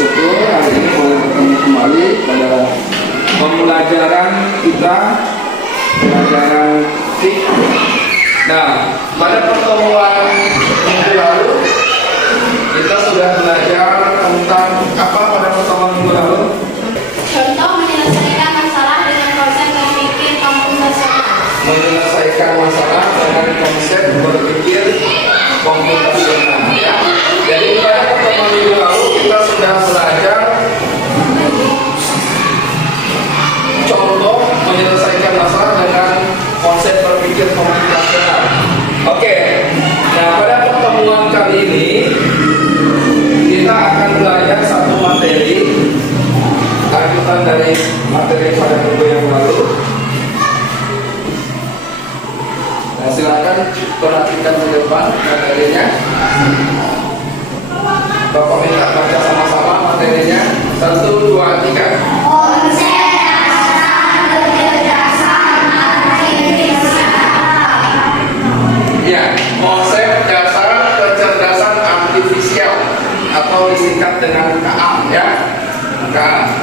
syukur hari ini boleh bertemu kembali pada pembelajaran kita, pelajaran FIQ. Nah, pada pertemuan minggu lalu kita sudah belajar tentang apa pada pertemuan minggu lalu? Contoh menyelesaikan masalah dengan konsep berpikir komputasional. Menyelesaikan masalah dengan konsep berpikir komputasional. Ya. Jadi pada pertemuan minggu lalu kita sudah belajar contoh menyelesaikan masalah dengan konsep berpikir komputasional. Oke. Nah, pada pertemuan kali ini kita akan belajar satu materi lanjutan dari materi pada minggu yang lalu. Nah, silakan perhatikan di depan materinya. Bapak minta baca sama-sama materinya. 1, 2, 3. Konsep dasar kecerdasan artifisial. Ya, konsep dasar kecerdasan artifisial atau disingkat dengan KA, ya. KA.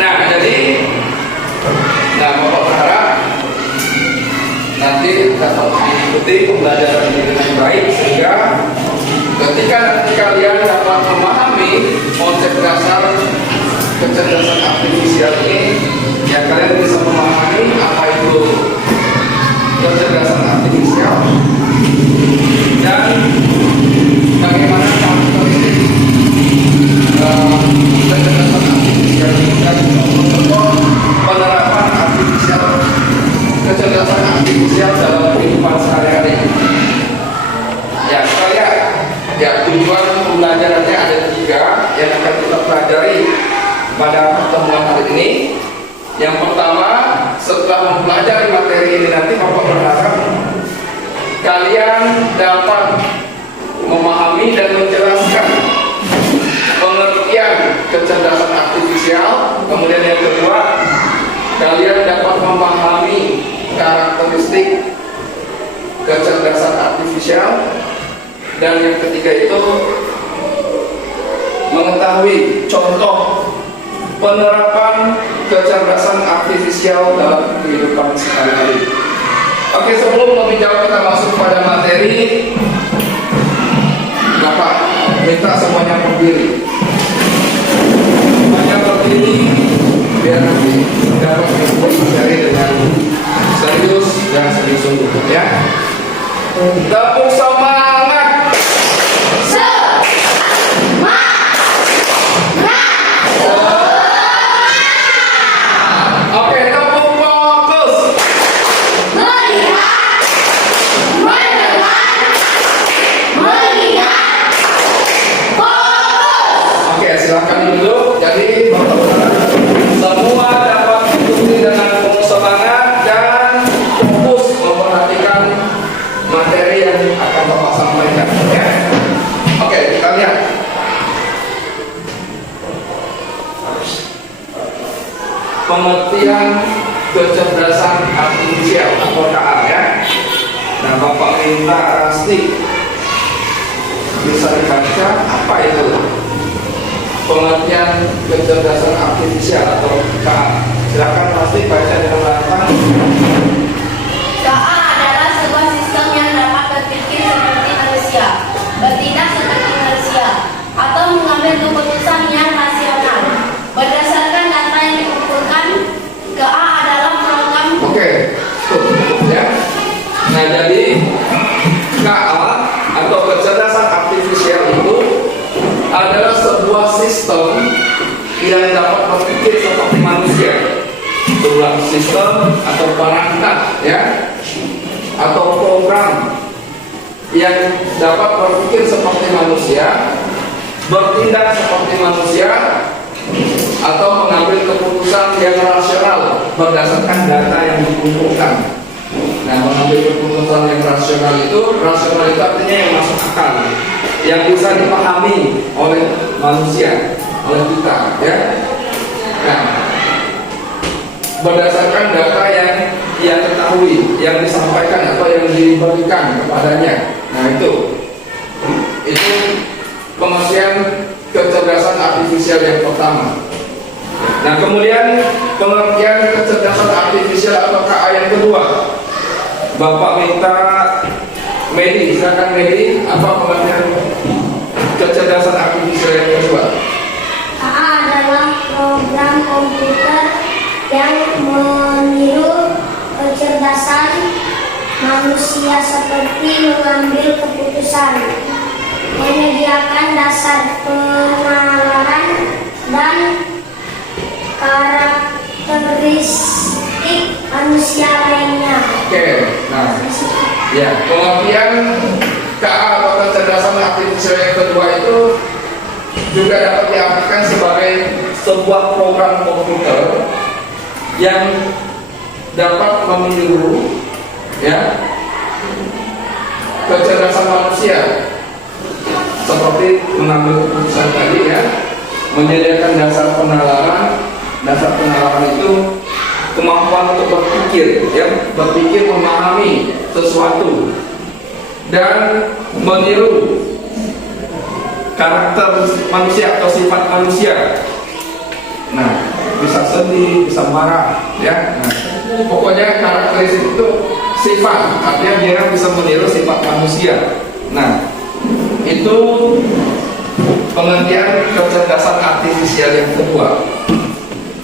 Nah, jadi Bapak berharap nanti dapat mengikuti pembelajaran ini dengan baik sehingga ketika nanti kalian dapat memahami konsep dasar kecerdasan artifisial ini, ya kalian bisa memahami apa itu kecerdasan artifisial dan bagaimana karakteristik kecerdasan artifisial ini dan penerapan kecerdasan artifisial dalam kehidupan sehari-hari. Ya, sekalian, ya tujuan pembelajarannya ada 3 yang akan kita pelajari pada pertemuan hari ini. Yang pertama, setelah mempelajari materi ini nanti Bapak berharap kalian dapat memahami dan menjelaskan pengertian kecerdasan artifisial. Kemudian yang kedua, kalian dapat memahami karakteristik kecerdasan artifisial, dan yang ketiga itu mengetahui contoh penerapan kecerdasan artifisial dalam kehidupan sehari-hari. Oke, sebelum lebih jauh kita masuk pada materi, Bapak minta semuanya berdiri. Semuanya berdiri biar nanti dapat mengikuti materi dengan serius dan sungguh-sungguh, ya. Tepuk semangat. Oke, tepuk fokus. Melihat, mendengar, melihat, fokus. Oke, silakan duduk. Jadi semua dapat mengikuti dengan penuh semangat dan fokus memperhatikan materi yang akan Bapak sampaikan, ya. Oke, kita lihat. Pengertian kecerdasan artifisial atau KA, ya. Nah, Bapak minta Rasti bisa dibaca apa itu pengertian kecerdasan artifisial atau KA. Silakan Rasti baca dengan lantang. KA adalah sebuah sistem yang dapat berpikir seperti manusia, bertindak seperti manusia, atau mengambil keputusan yang rasional. Berdasarkan data yang dikumpulkan, KA adalah program. Oke, cukup, ya. Nah, jadi KA atau kecerdasan artifisial itu adalah sebuah sistem yang dapat berpikir seperti manusia. Sebuah sistem atau perangkat, ya, atau program yang dapat berpikir seperti manusia, bertindak seperti manusia, atau mengambil keputusan yang rasional berdasarkan data yang dikumpulkan. Nah, mengambil keputusan yang rasional itu artinya yang masuk akal, yang bisa dipahami oleh manusia, oleh kita, ya. Nah, berdasarkan data yang ia ketahui, yang disampaikan atau yang diberikan kepadanya. Nah, itu pengertian kecerdasan artifisial artifisial yang pertama. Nah, kemudian pengertian kecerdasan artifisial atau KA yang kedua. Bapak minta Medi, silakan Medi, apa pengertian kecerdasan artifisial yang kedua? KA adalah program komputer yang meniru kecerdasan manusia seperti mengambil keputusan, menyediakan dasar penalaran dan karakteristik manusia lainnya. Oke, nah, ya, pengertian KA atau kecerdasan artifisial yang kedua itu juga dapat diartikan sebagai sebuah program komputer yang dapat meniru, ya, kecerdasan manusia seperti mengambil keputusan tadi, ya, menyediakan dasar penalaran. Dasar penalaran itu kemampuan untuk berpikir, ya, berpikir memahami sesuatu dan meniru karakter manusia atau sifat manusia. Nah, bisa sedih, bisa marah, ya. Nah, pokoknya karakteristik itu sifat, artinya dia bisa meniru sifat manusia. Nah, itu pengertian kecerdasan artifisial yang kedua.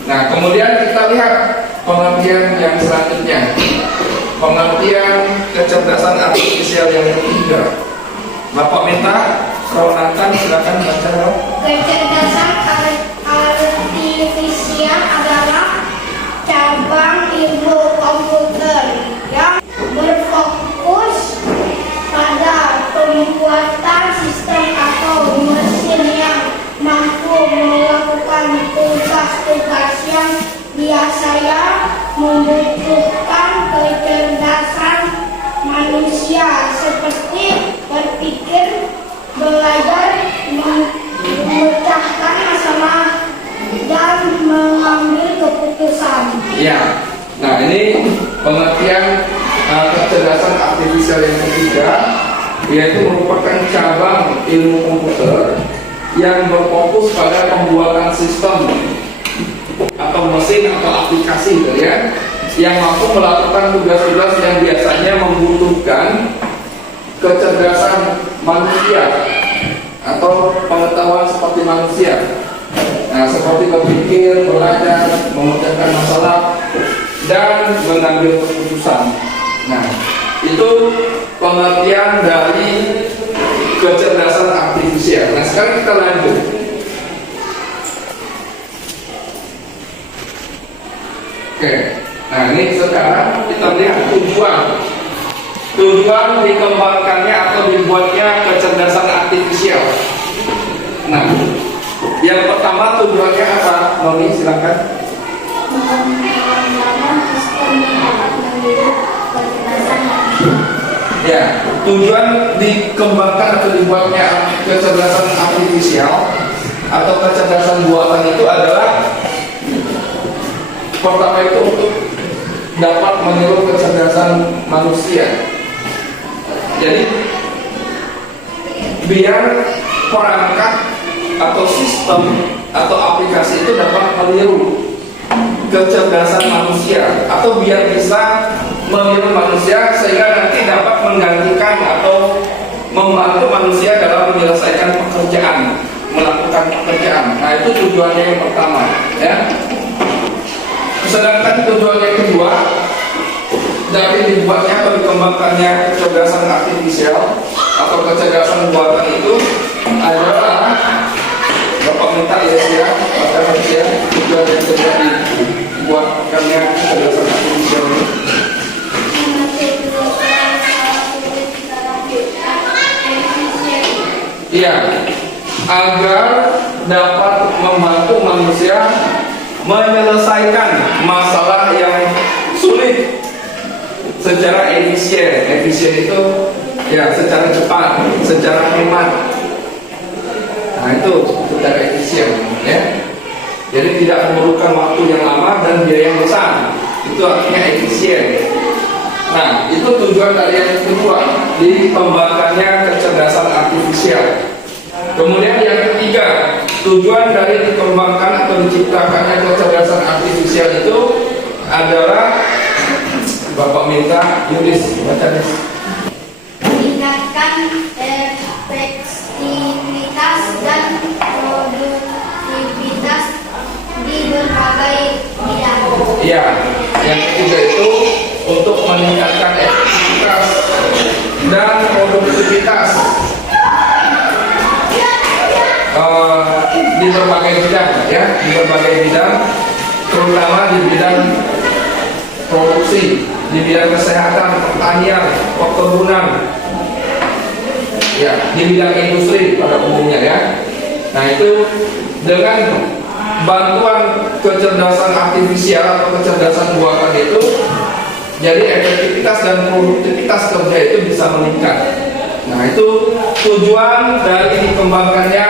Nah, kemudian kita lihat pengertian yang selanjutnya, pengertian kecerdasan artifisial yang ketiga. Bapak minta Ronatan, silakan baca. Kecerdasan artifisial adalah cabang ilmu komputer yang berfokus pada pembuatan sistem atau mesin yang mampu melakukan tugas-tugas yang biasanya membutuhkan kecerdasan manusia seperti berpikir, belajar, memecahkan masalah, dan mengambil keputusan. Ya, nah ini pengertian kecerdasan artifisial yang ketiga, yaitu merupakan cabang ilmu komputer yang berfokus pada pembuatan sistem atau mesin atau aplikasi, gitu ya, yang mampu melakukan tugas-tugas yang biasanya membutuhkan kecerdasan manusia atau pengetahuan seperti manusia. Nah, seperti berpikir, belajar, memecahkan masalah, dan mengambil keputusan. Nah, itu pengertian dari kecerdasan artifisial. Nah, sekarang kita lanjut. Oke, nah ini sekarang kita lihat tujuan dikembangkannya atau dibuatnya kecerdasan artifisial. Nah, yang pertama tujuannya apa? Noni, silakan. Mengembangkan sistem yang dapat meniru kecerdasan manusia. Ya, tujuan dikembangkan atau dibuatnya kecerdasan artifisial atau kecerdasan buatan itu adalah pertama itu untuk dapat meniru kecerdasan manusia. Jadi biar perangkat atau sistem atau aplikasi itu dapat meniru kecerdasan manusia atau biar bisa meniru manusia sehingga nanti dapat menggantikan atau membantu manusia dalam menyelesaikan pekerjaan, melakukan pekerjaan. Nah, itu tujuannya yang pertama, ya. Sedangkan tujuan yang kedua dari dibuatnya atau dikembangkannya kecerdasan artifisial atau kecerdasan buatan itu adalah Bapak minta ya, pada ya, tujuan yang kedua dibuatkannya kecerdasan artifisial ini. Iya, agar dapat membantu manusia menyelesaikan masalah yang sulit secara efisien. Efisien itu ya secara cepat, secara hemat. Nah, itu secara efisien, ya. Jadi tidak memerlukan waktu yang lama dan biaya yang besar. Itu artinya efisien. Nah, itu tujuan dari yang kedua, dikembangkannya kecerdasan artifisial. Kemudian yang ketiga, tujuan dari dikembangkan atau diciptakannya kecerdasan artifisial itu adalah, Bapak minta Yulis baca deh. Meningkatkan efektivitas dan produktivitas di berbagai bidang. Iya, yang ketiga itu untuk meningkatkan efektivitas dan produktivitas di berbagai bidang, ya, di berbagai bidang, terutama di bidang produksi, di bidang kesehatan, pertanian, perkebunan, ya, di bidang industri pada umumnya, ya. Nah, itu dengan bantuan kecerdasan artifisial atau kecerdasan buatan itu, jadi efektivitas dan produktivitas kerja itu bisa meningkat. Nah, itu tujuan dari dikembangkannya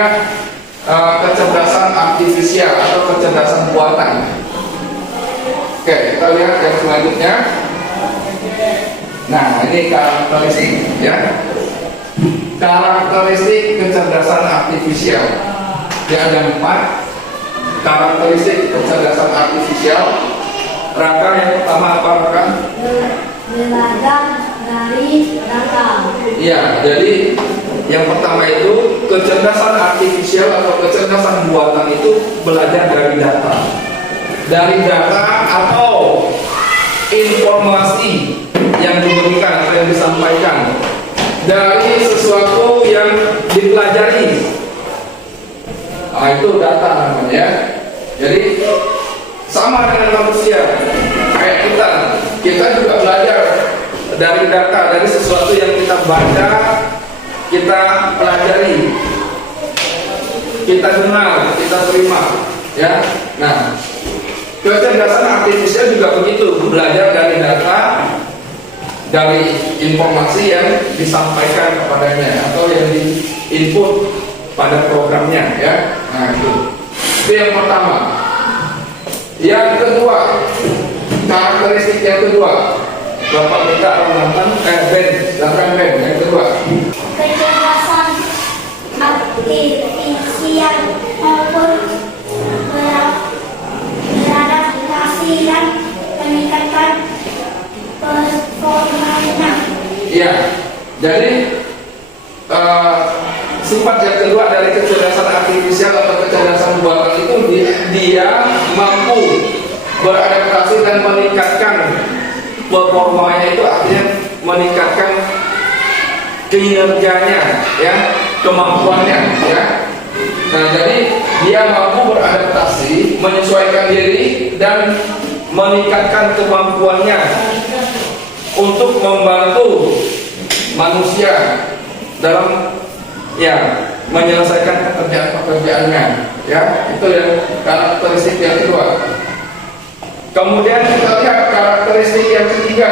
kecerdasan artifisial atau kecerdasan buatan. Oke, kita lihat yang selanjutnya. Nah, ini karakteristik, ya. Karakteristik kecerdasan artifisial. Ya, ada 4 karakteristik kecerdasan artifisial. Rangka yang pertama apa, Rangka? Belajar dari data. Iya, jadi yang pertama itu kecerdasan artifisial atau kecerdasan buatan itu belajar dari data. Dari data atau informasi yang diberikan atau yang disampaikan dari sesuatu yang dipelajari. Nah, itu data namanya, ya. Jadi sama dengan manusia, kayak kita juga belajar dari data, dari sesuatu yang kita baca, kita pelajari, kita kenal, kita terima, ya. Nah, kecerdasan artifisial juga begitu, belajar dari data, dari informasi yang disampaikan kepadanya atau yang di-input pada programnya, ya. Nah, itu yang pertama. Yang kedua, karakteristik yang kedua, Bapak minta Ben, yang kedua. Kecerdasan artifisial maupun beradaptasi dan meningkatkan performanya. Iya, jadi sifat yang kedua dari kecerdasan artifisial atau kecerdasan buatan itu dia mampu beradaptasi dan meningkatkan performanya, itu artinya meningkatkan kinerjanya, ya, kemampuannya, ya. Nah, jadi dia mampu beradaptasi, menyesuaikan diri dan meningkatkan kemampuannya untuk membantu manusia dalam, ya, menyelesaikan pekerjaan-pekerjaannya, ya. Itu yang karakteristik yang kedua. Kemudian kita lihat karakteristik yang ketiga.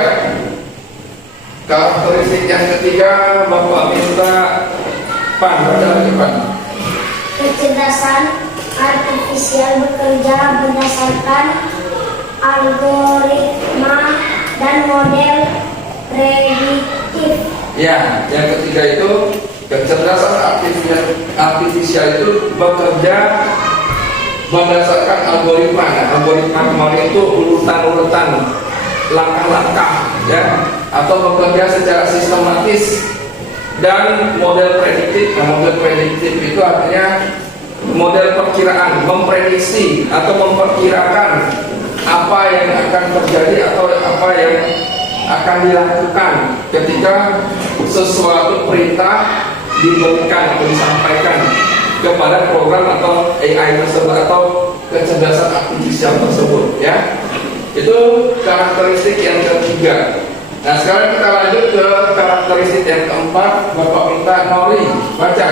Karakteristik yang ketiga, Bapak minta baca lagi, Pan. Kecerdasan artifisial bekerja berdasarkan algoritma dan model prediktif. Ya, yang ketiga itu kecerdasan artifisial itu bekerja berdasarkan algoritma. Nah, algoritma kemarin itu urutan-urutan langkah-langkah, ya, atau bekerja secara sistematis dan model prediktif. Nah, model prediktif itu artinya model perkiraan, memprediksi atau memperkirakan apa yang akan terjadi atau apa yang akan dilakukan ketika sesuatu perintah diberikan atau disampaikan kepada program atau AI tersebut atau kecerdasan artifisial tersebut, ya. Itu karakteristik yang ketiga. Nah, sekarang kita lanjut ke karakteristik yang keempat. Bapak minta Nori baca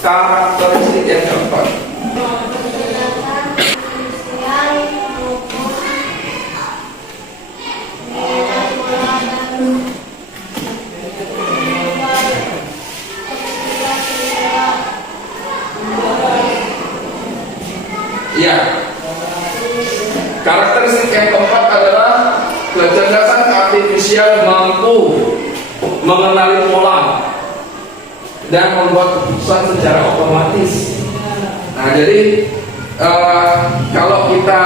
karakteristik yang keempat. Ya, karakteristik yang keempat adalah kecerdasan artifisial mampu mengenali pola dan membuat keputusan secara otomatis. Nah, jadi kalau kita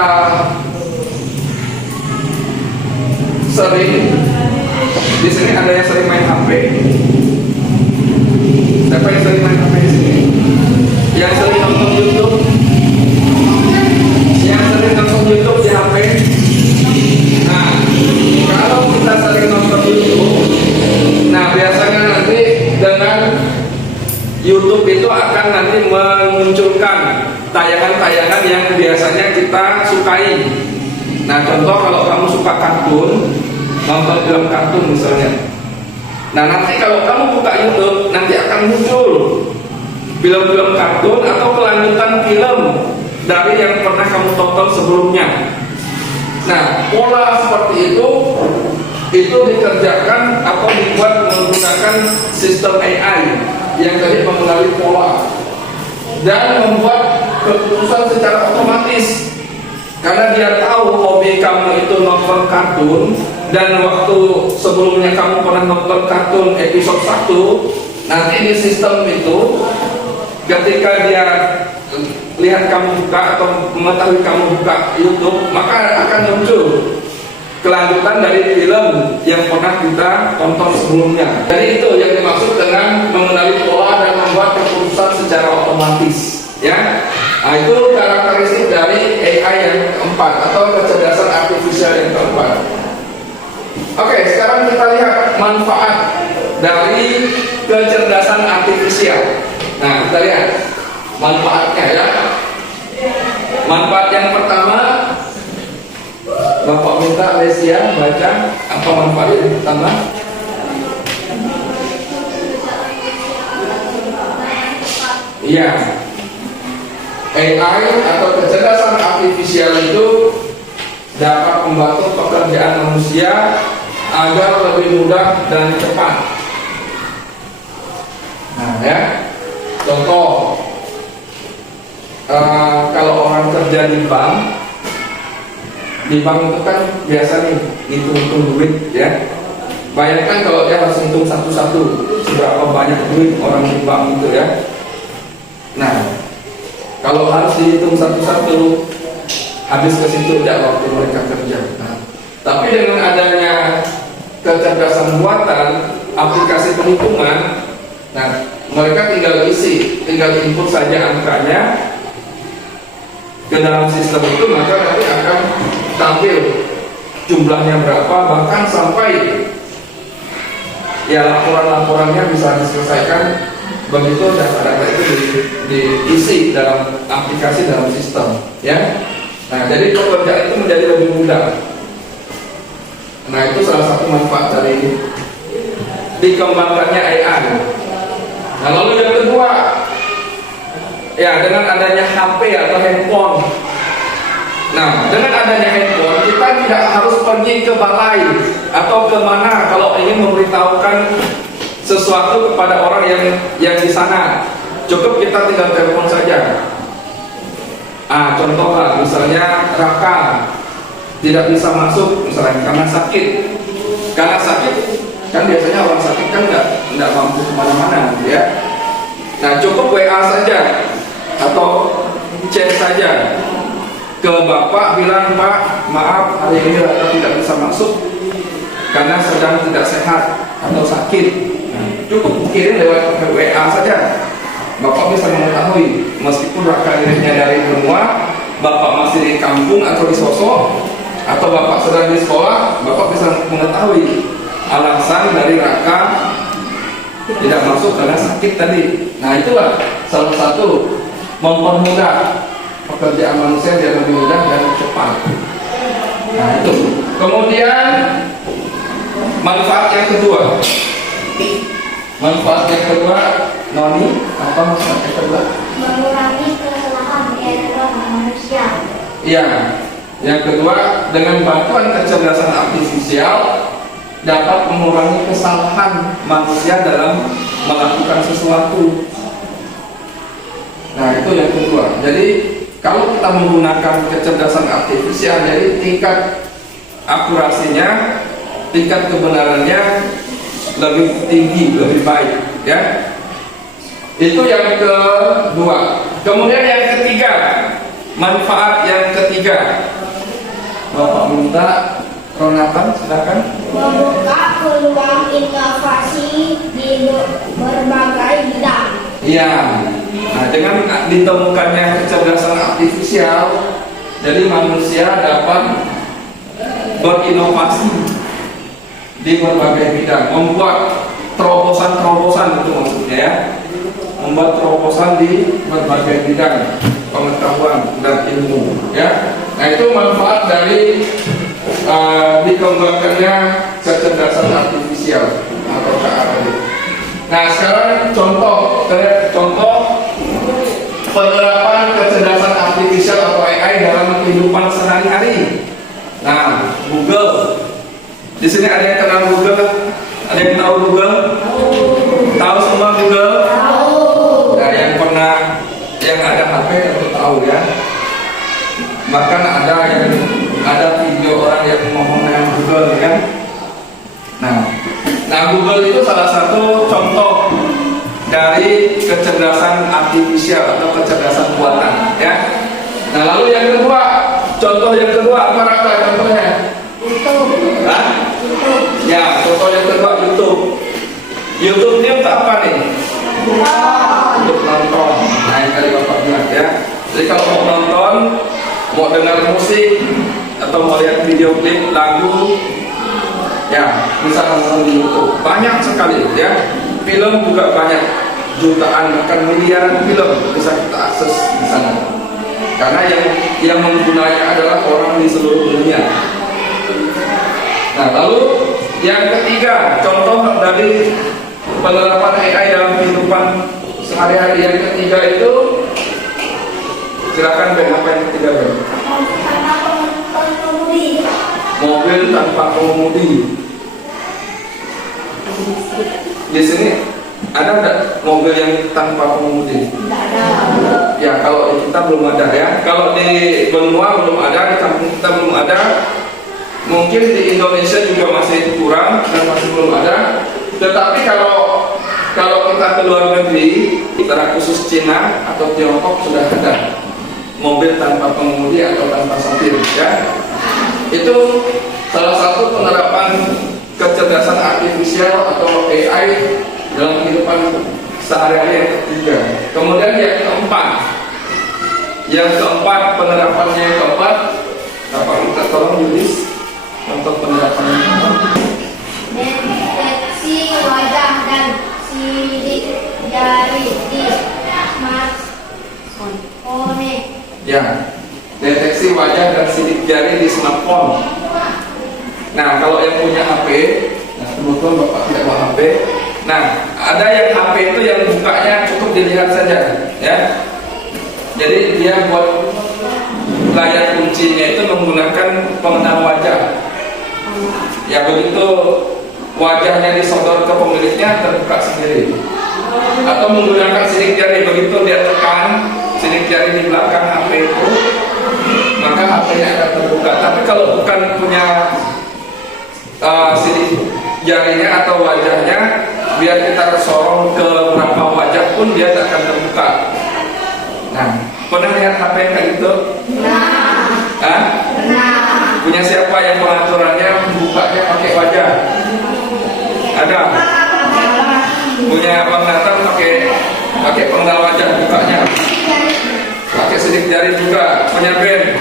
sering, di sini ada yang sering main HP. Siapa yang sering main HP di sini? Yang sering nonton YouTube? Yang sering nonton YouTube di HP? Nah, kalau kita sering nonton YouTube, nah biasanya nanti dengan YouTube itu akan nanti memunculkan tayangan-tayangan yang biasanya kita sukai. Nah, contoh kalau kamu suka kartun, nonton film kartun misalnya. Nah, nanti kalau kamu buka YouTube, nanti akan muncul film-film kartun atau kelanjutan film dari yang pernah kamu tonton sebelumnya. Nah, pola seperti itu dikerjakan atau dibuat menggunakan sistem AI yang tadi mengenali pola dan membuat keputusan secara otomatis. Karena dia tahu hobi kamu itu nonton kartun, dan waktu sebelumnya kamu pernah nonton kartun episode 1, nanti di sistem itu ketika dia lihat kamu buka atau mengetahui kamu buka YouTube, maka akan muncul kelanjutan dari film yang pernah kita tonton sebelumnya. Jadi itu yang dimaksud dengan mengenali pola dan membuat keputusan secara otomatis, ya. Nah, itu karakteristik dari AI yang keempat atau kecerdasan artifisial yang keempat. Oke, sekarang kita lihat manfaat dari kecerdasan artifisial. Nah, kita lihat manfaatnya, ya. Manfaat yang pertama, Bapak minta Lesia baca apa manfaat yang pertama. Iya, AI atau kecerdasan artifisial itu dapat membantu pekerjaan manusia agar lebih mudah dan cepat. Nah, ya, contoh kalau orang kerja di bank itu kan biasa nih hitung duit, ya. Bayangkan kalau dia harus hitung satu-satu seberapa banyak duit orang di bank itu, ya. Nah, kalau harus dihitung satu-satu, habis ke situ ya waktu mereka kerja. Nah, tapi dengan adanya kecerdasan buatan, aplikasi penghitungan, nah mereka tinggal input saja angkanya ke dalam sistem itu, maka nanti akan tampil jumlahnya berapa, bahkan sampai ya laporan-laporannya bisa diselesaikan begitu data-data itu diisi dalam aplikasi dalam sistem, ya. Nah, jadi pekerjaan itu menjadi lebih mudah. Nah, itu salah satu manfaat dari dikembangkannya AI. Nah, lalu yang kedua, ya, dengan adanya HP atau handphone. Nah, dengan adanya handphone, kita tidak harus pergi ke balai atau ke mana kalau ingin memberitahukan sesuatu kepada orang yang di sana. Cukup kita tinggal telepon saja. Contoh lah, misalnya Raka tidak bisa masuk misalnya karena sakit. Karena sakit, kan biasanya orang sakit kan nggak mampu kemana-mana, ya. Nah, cukup WA saja atau chat saja ke bapak, bilang, Pak, maaf hari ini Raka tidak bisa masuk karena sedang tidak sehat atau sakit. Nah, cukup kirim lewat WA saja. Bapak bisa mengetahui, meskipun Raka dirinya dari benua, bapak masih di kampung atau di Sosok, atau bapak sedang di sekolah, bapak bisa mengetahui alasan dari Raka tidak masuk karena sakit tadi. Nah, itulah salah satu mempermudah pekerjaan manusia biar lebih mudah dan cepat. Nah, itu. Kemudian manfaat yang kedua. Manfaat yang kedua, Noni, apa manfaat yang kedua? Mengurangi kesalahan error manusia. Iya. Yang kedua, dengan bantuan kecerdasan artifisial dapat mengurangi kesalahan manusia dalam melakukan sesuatu. Nah, itu yang kedua. Jadi kalau kita menggunakan kecerdasan artifisial, jadi tingkat akurasinya, tingkat kebenarannya lebih tinggi, lebih baik, ya. Itu yang kedua. Kemudian yang ketiga, manfaat yang ketiga. Bapak minta Ronatan, silakan. Membuka peluang inovasi di berbagai bidang. Iya. Nah, dengan ditemukannya kecerdasan artifisial, jadi manusia dapat berinovasi di berbagai bidang, membuat terobosan-terobosan, itu maksudnya ya, membuat terobosan di berbagai bidang pengetahuan dan ilmu, ya. Nah, itu manfaat dari dikembangkannya kecerdasan artifisial atau KAI. Nah, sekarang contoh penerapan kecerdasan artifisial atau AI dalam kehidupan sehari-hari. Nah, Google. Di sini ada yang kenal Google? Ada yang tahu Google? Tahu semua Google? Nah, yang ada HP tentu tahu ya. Bahkan ada video orang yang ngomong dengan Google kan. Nah, Google itu salah satu contoh dari kecerdasan artifisial atau kecerdasan buatan ya. Nah, lalu yang kedua, contoh yang kedua apa Raka contohnya? YouTube. Hah? Ya, contoh yang kedua YouTube. YouTube ini untuk apa nih? Untuk nonton. Nah, yang tadi Bapak bilang ya. Jadi kalau mau nonton, mau dengar musik atau mau lihat video klip lagu, ya bisa nonton di YouTube. Banyak sekali ya. Film juga banyak, jutaan bahkan miliaran film bisa kita akses di sana. Karena yang menggunanya adalah orang di seluruh dunia. Nah, lalu yang ketiga, contoh dari penerapan AI dalam kehidupan sehari-hari yang ketiga itu, silakan Ben, apa yang ketiga Ben? Mobil tanpa pengemudi. Di sini ada nggak mobil yang tanpa pengemudi? Tidak ada. Ya, kalau di kita belum ada ya. Kalau di benua belum ada, di kampung kita belum ada. Mungkin di Indonesia juga masih kurang dan masih belum ada. Tetapi kalau kita ke luar negeri, secara khusus Cina atau Tiongkok sudah ada mobil tanpa pengemudi atau tanpa sopir ya. Itu salah satu penerapan kecerdasan artifisial atau AI dalam kehidupan sehari-hari yang ketiga. Kemudian yang keempat penerapannya yang keempat, apa kita tolong Yulis untuk penerapannya yang keempat? Deteksi wajah dan sidik jari di smartphone. Ya, deteksi wajah dan sidik jari di smartphone. Nah, kalau yang punya HP, nah kebetulan Bapak tidak bawa HP. Nah, ada yang HP itu yang bukanya cukup dilihat saja, ya. Jadi dia buat layar kuncinya itu menggunakan pengenal wajah. Ya, begitu wajahnya disodor ke pemiliknya terbuka sendiri. Atau menggunakan sidik jari, begitu dia tekan sidik jari di belakang HP itu, maka HP-nya akan terbuka. Tapi kalau bukan punya sidik jarinya atau wajahnya, biar kita kesorong ke beberapa wajah pun dia tak akan terbuka. Nah, pernah lihat HP kayak gitu? Hah? Punya siapa yang pengaturannya bukanya pakai wajah? Ada? Punya Bang Nathan pakai pengenal wajah bukanya? Pakai sidik jari juga. Punya Ben?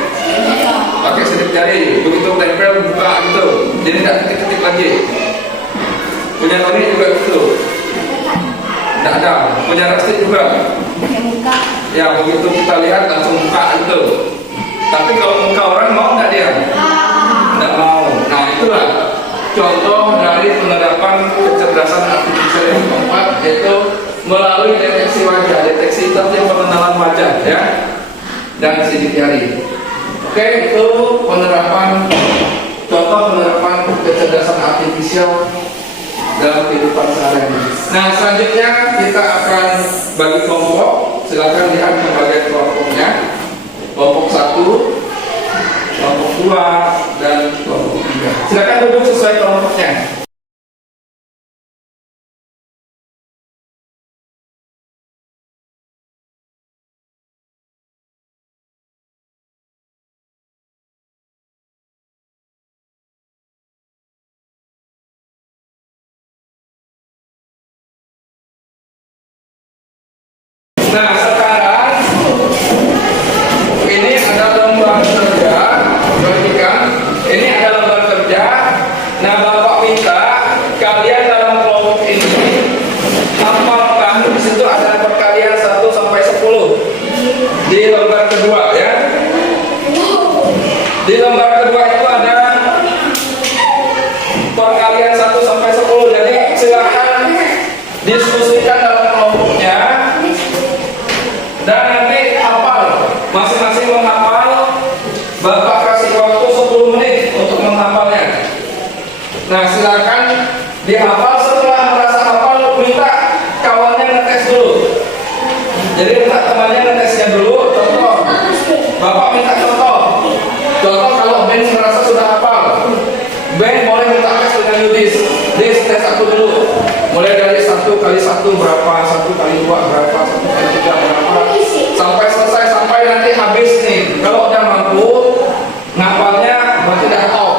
Pakai sidik jari, begitu tempel buka gitu, jadi tidak ketik-ketik lagi. Punya Tony juga gitu, tidak ada. Punya Rasti juga, ya begitu kita lihat langsung buka gitu. Tapi kalau muka orang mau nggak dia? Tidak mau. Nah, itulah contoh dari penerapan kecerdasan artifisial yang keempat, yaitu melalui deteksi wajah. Deteksi itu artinya pengenalan wajah ya, dan sidik jari. Oke, itu contoh penerapan kecerdasan artifisial dalam kehidupan sehari-hari. Nah, selanjutnya kita akan bagi kelompok. Silakan lihat pembagian kelompoknya. Kelompok 1, kelompok 2, dan kelompok 3. Silakan duduk sesuai kelompoknya. Nah, sekarang ini ada lembar kerja. Perhatikan, ini ada lembar kerja. Nah, Bapak minta kalian dalam kelompok ini hafalkan, di situ ada perkalian 1 sampai 10 di lembar kedua ya. Di lembar kedua itu ada perkalian 1 sampai 10. Jadi silakan diskusikan dalam kelompoknya dan nanti hafal, masing-masing menghafal. Bapak kasih waktu 10 menit untuk menghafalnya. Nah, silakan dihafal. Setelah merasa hafal, minta kawannya ngetes dulu. Jadi minta temannya ngetesnya dulu. Contoh, Bapak minta contoh. Contoh kalau Ben merasa sudah hafal, Ben boleh minta tes dengan Yudis. Dis, tes aku dulu. Mulai dari 1 kali 1 berapa, 1 kali 2 berapa, 1 kali 3 berapa, sampai selesai, sampai nanti habis nih. Kalau udah mampu ngapalnya, berarti udah tahu.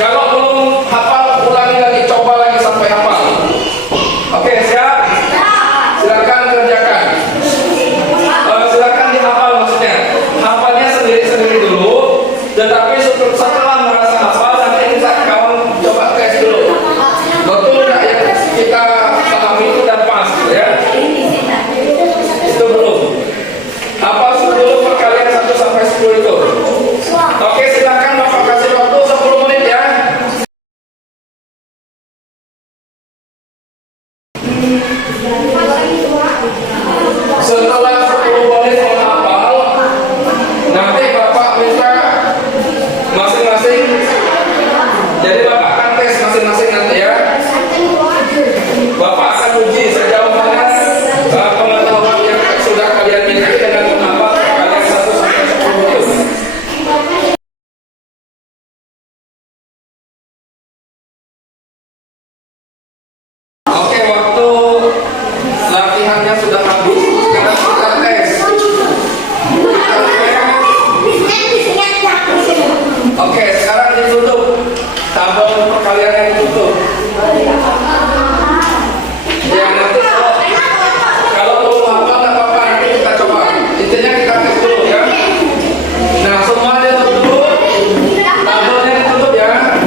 Kalau belum hafal, ulangi lagi, coba lagi sampai hafal. Oke, siap? Silakan kerjakan. Silakan dihafal maksudnya. Hafalnya sendiri-sendiri dulu. Tetapi setelah merasa hafal, nanti kita kawan coba tes dulu. Betul nggak yang kita pahami itu dan pas, ya? Itu belum. Hafal dulu perkalian 1 sampai 10 itu. Oke, silakan Bapak kasih waktu 10 menit ya. Setelah 10 menit menghafal, nanti Bapak minta masing-masing. Jadi Bapak akan tes masing-masing nanti ya. Bapak akan uji sejauh mana pengetahuan yang sudah kalian miliki dengan menghafal kalian 1 sampai 10 itu. Oke, waktu latihannya sudah habis. Sekarang kita tes. Oke, sekarang ditutup. Tabel perkaliannya ditutup. Ya, nanti kalau belum hafal nggak apa-apa, nanti kita coba. Intinya kita tes dulu ya. Nah, semuanya ditutup. Tabelnya ditutup ya.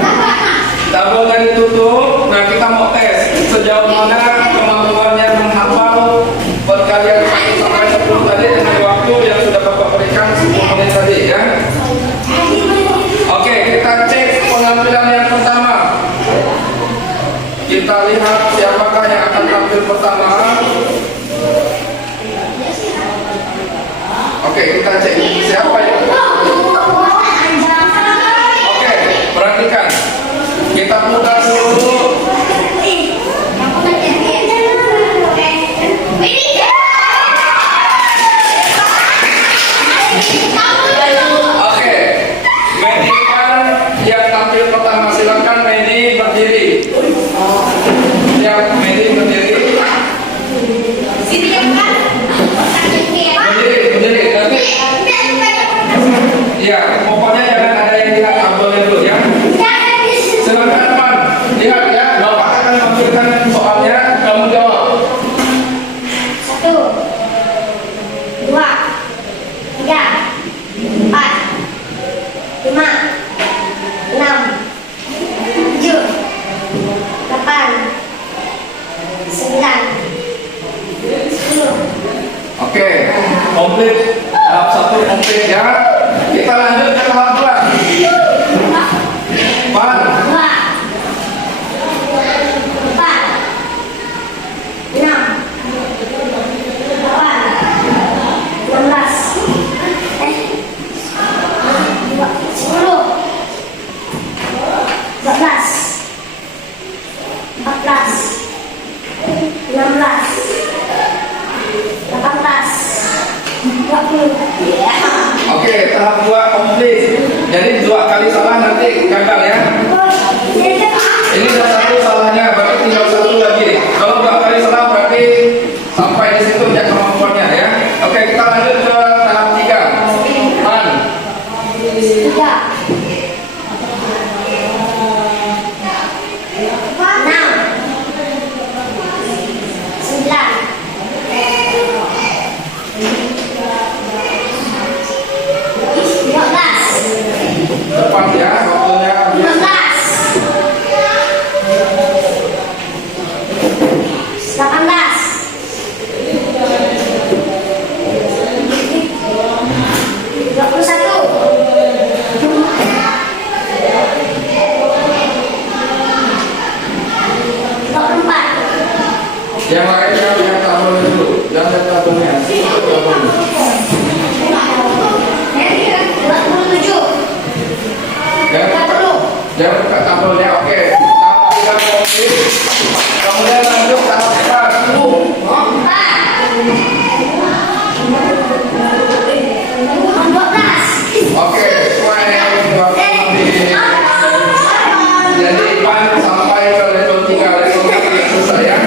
Tabelnya ditutup. Nah, kita mau tes sejauh mana kemampuannya menghafal perkalian 1 sampai 10 tadi dengan waktu yang sudah Bapak berikan 10 menit tadi ya. Oke, kita cek pengambilan yang pertama. Kita lihat siapakah yang akan tampil pertama. Oke, kita cek siapa yang. Oke, perhatikan. Kita putar dulu. Oke, Medi yang tampil pertama, silakan Medi berdiri. Ya, Medi berdiri. Berdiri. Nanti. Ya, pokoknya jangan ada yang lihat tabelnya dulu ya. Silakan teman, lihat ya. Bapak akan tampilkan soalnya, kamu jawab. 1, 2, 3, 4, 5, 6, 7, 8, 9, 10. Oke, komplit. Tahap 1 komplit ya. Kita lanjut ke tahap 2. Pan. 2, 4, 6, 8, 16, 10, 12, 14, 16, 18, 20. Oke, tahap 2 komplit. Jadi 2 kali salah nanti gagal ya. Ini sudah 1 salahnya, berarti tinggal 1 lagi. Kalau 2 kali salah berarti sampai di situ ya kemampuannya ya. Oke, kita lanjut ke tahap 3. Pan. 3, 6, 9, Yang lain yang lihat tabelnya dulu, jangan lihat tabelnya. Jangan buka tabelnya, oke. Tahap 3 komplit. Kemudian lanjut tahap 4. Oke, semua yang jadi Ipan sampai ke level 3 level 4 selesai ya.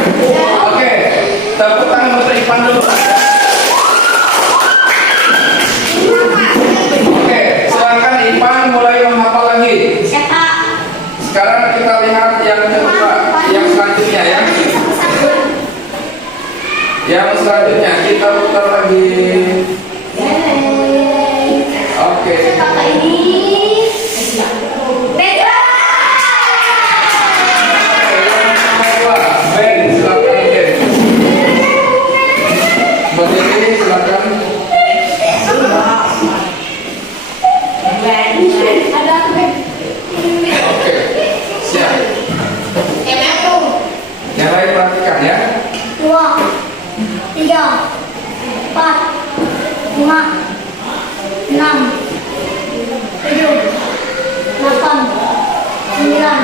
Oke, tepuk tangan untuk Ipan dulu. Oke, silakan Ipan mulai menghafal lagi. Sekarang kita lihat yang kedua, yang selanjutnya ya. Yang selanjutnya kita putar lagi. Oke. Ben, silakan Ben. Berdiri silakan. Oke, siap. Yang lain perhatikan ya. 2, 3, 4, 5, 6, 7, 8, 9,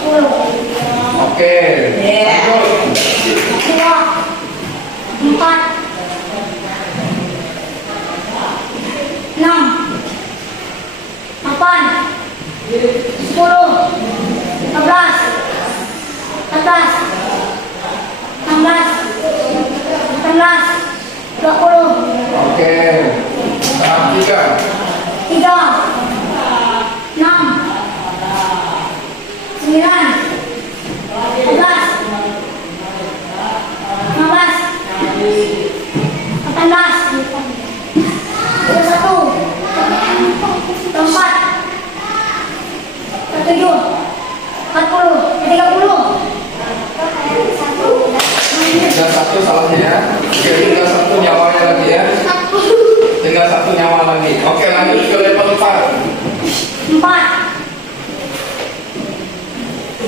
10. Oke. Lanjut. 2, 4, 6, 8, 10, 11, 14, 16, 17, 20. Oke. Tahap 3. 3, 6, 9, 11, 15, 18, 21, 24, 27, 40, 30. 1 salahnya ya. Oke, tinggal 1 nyawanya lagi ya. Tinggal 1 nyawa lagi. Oke, lanjut ke level 4. 4,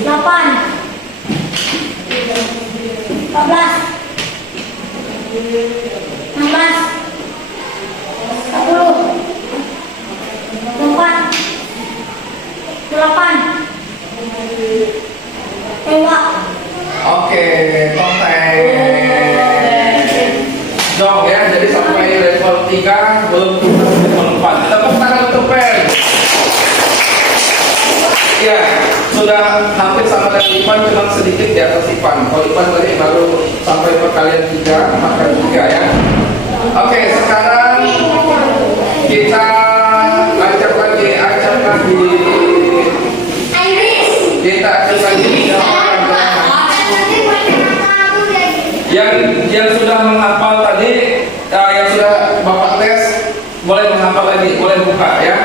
8, 14, 16, 10, 24, 8, tembak. Oke, konten. Dong ya, jadi sampai level 3 belum level 4. Tepuk tangan untuk Ben. Ya, sudah hampir sama dengan Ipan, cuma sedikit di atas Ipan. Kalau Ipan tadi baru sampai perkalian 3, maka 3 ya. Oke, sekarang kita ajak lagi. Kita ajak lagi. Yang sudah menghafal tadi, yang sudah Bapak tes, boleh menghafal lagi, boleh buka ya.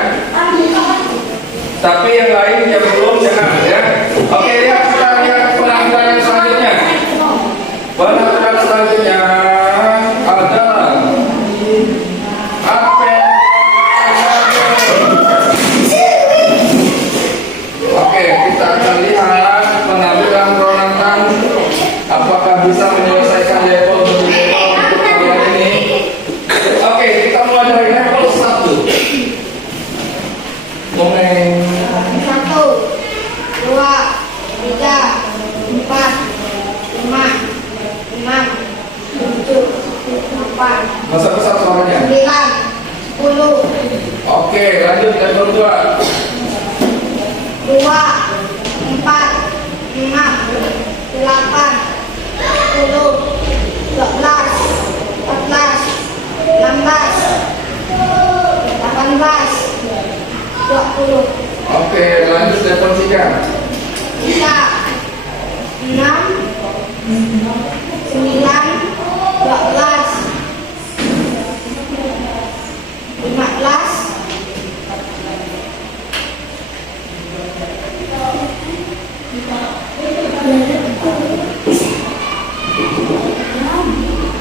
Tapi yang lain yang belum jangan ya. Oke, lihat kita lihat penampilan yang selanjutnya. Penampilan selanjutnya adalah apel. Oke, kita akan lihat penampilan Ronatan apakah bisa menyelesaikan level untuk kalian ini. Oke, kita mulai dari level 1. Dongeng. 1, 2, 3, 4, 5, 6, 7, 8, Masa besar suaranya. 9, 10. Oke, lanjut level 2. 2, 4, 6, 8, 10, 12, 14, 16, 18, 20. Oke, lanjut level 3. 3, 6, 9, 12, 15,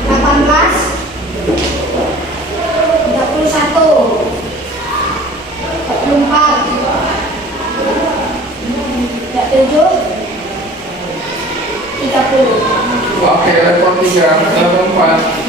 18, 21, 84.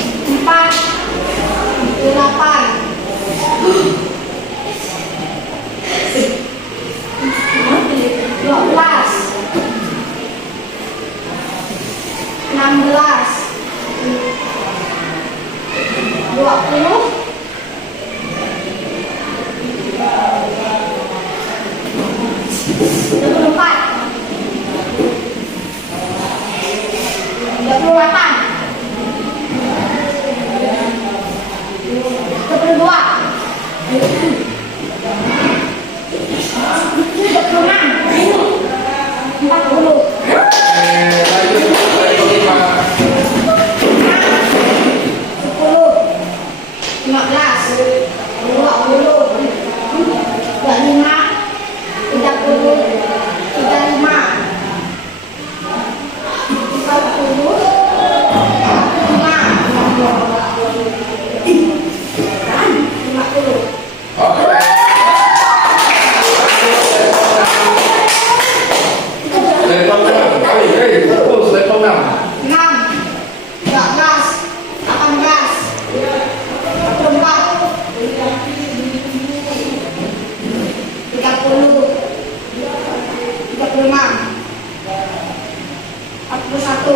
41.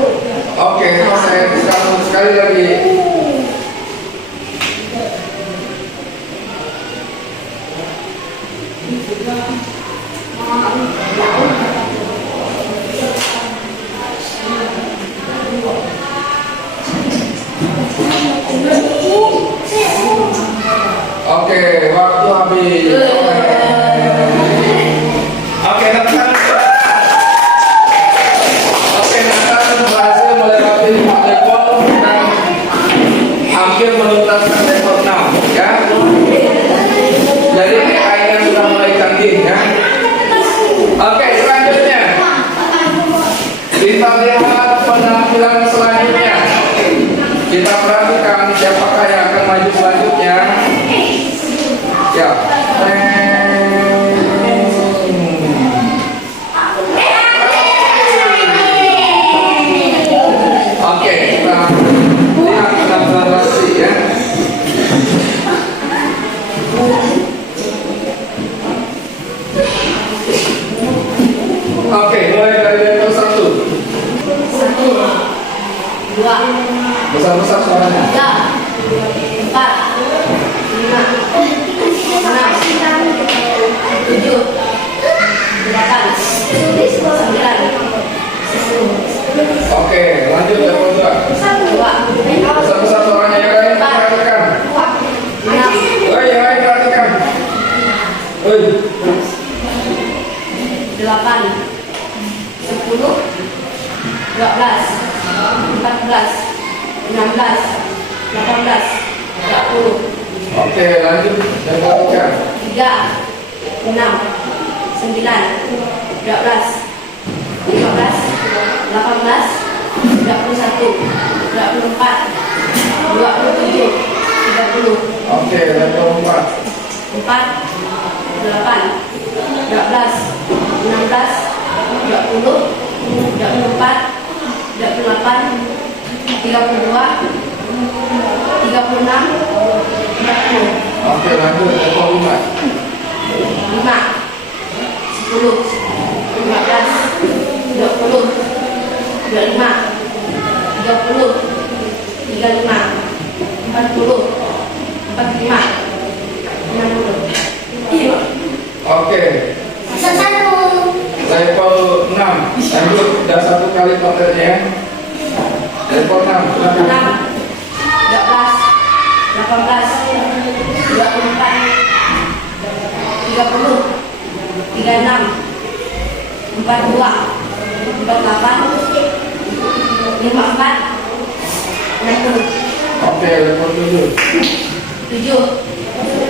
Oke, selesai. Sekarang sekali lagi. Oke, waktu habis. Oke, Nathan. Oke, Nathan berhasil melewati 4 level dan hampir menuntaskan level 6, ya. Jadi AI-nya sudah mulai canggih, ya. Oke, selanjutnya kita lihat penampilan selanjutnya. Kita perhatikan siapakah yang akan maju selanjutnya. Ya. Oke, kita lihat penampilan Rasi, ya. Oke, mulai dari level 1. 2, Besar-besar suaranya. 3, 4, 5, 6, 7, 8, 9, 10. Oke, lanjut level 2. 2, Besar-besar suaranya, yang lain perhatikan. 6, Yang lain perhatikan. 8, 10, 12, 14, 16, 18, 20, Oke, lanjut dan perhatikan. 3, 6, 9, 12, 15, 18, 21, 24, 27, 30, Oke, level 4. 4, 8, 12, 16, 20, 24, 28, 32, 36, 40. Oke, lanjut level 5. 5, 10, 15, 20, 25, 30, 35, 40, 45, 60. Oke, Satu. level 6. Lanjut, dan 1 kali kontennya. Level 6, silakan. 6, 12, 18, 24, 30, 36, 42, 48, 54, 60. Oke, level 7. 7,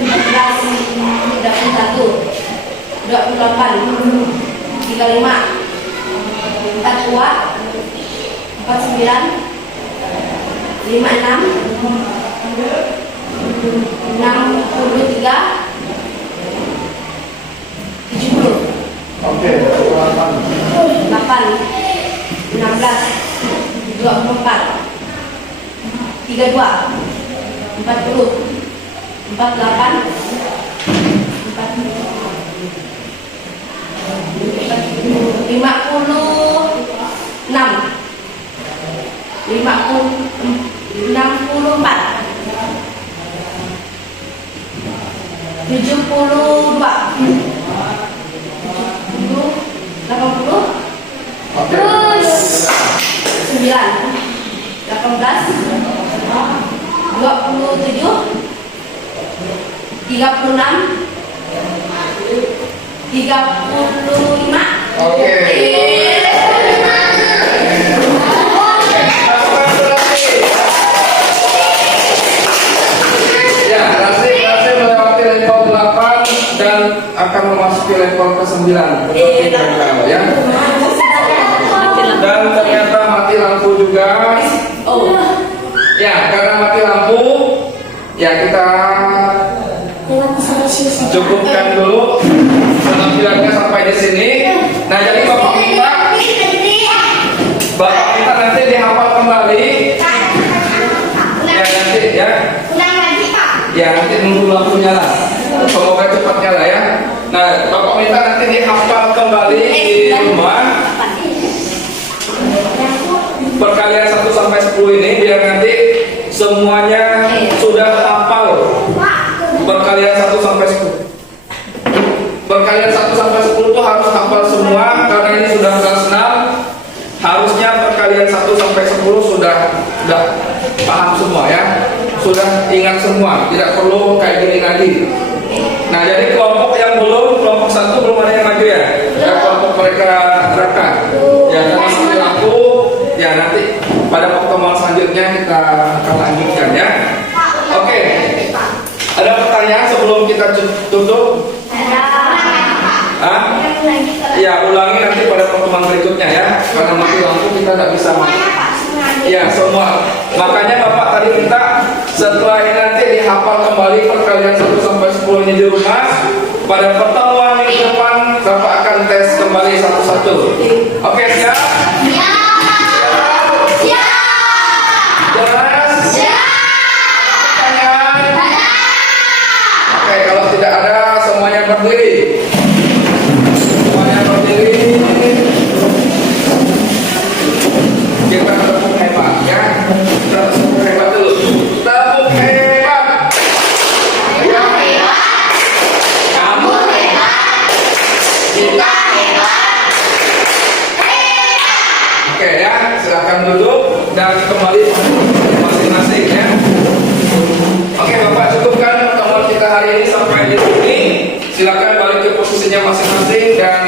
14, 21, 28, 35, 42, 49, 56, 63, 70. Oke, level 8. 8, 16, 24, 32, 40, 48, Oke. terus 9, 18, 27, 36, 35. Oke. Ya, Rasi melewati level 8 dan akan memasuki level ke-9 seperti gagal ya. Dan ternyata mati lampu juga. Oh, Ya, karena mati lampu, ya kita cukupkan dulu penampilannya sampai di sini. Nah, jadi Bapak minta nanti dihafal kembali. Ya nanti ya. Ya nanti nunggu lampunya lah. Semoga cepat nyala ya. Nah, Bapak minta nanti dihafal kembali di rumah. Perkalian 1 sampai 10 ini biar nanti semuanya sudah hafal. Perkalian 1 sampai 10. Perkalian 1 sampai 10 itu harus hafal semua karena ini sudah kelas 6. Harusnya perkalian 1 sampai 10 sudah paham semua ya. Sudah ingat semua, tidak perlu kayak gini lagi. Nah, jadi kelompok yang belum, kelompok 1 belum ada yang maju ya. Ya kelompok mereka Raka. Ya karena mati lampu, ya nanti pada pertemuan selanjutnya kita akan lanjutkan ya. Oke. Ada pertanyaan sebelum kita tutup? Hah? Ya, ulangi nanti pada pertemuan berikutnya ya. Karena mati lampu kita tidak bisa ya semua. Makanya Bapak tadi minta setelah ini nanti dihafal kembali perkalian 1 sampai 10 ini di rumah. Pada pertemuan minggu depan Bapak akan tes kembali satu-satu. Oke, siap? Jelas? Pertanyaan? Oke, kalau tidak ada semuanya berdiri. Semuanya berdiri. Kita tepuk hebat ya. Tepuk hebat dulu. Tepuk hebat. Kamu hebat. Kita hebat. Oke ya, silakan duduk dan kembali masing-masing ya. Oke Bapak, cukupkan pertemuan kita hari ini sampai di sini. Silakan balik ke posisinya masing-masing dan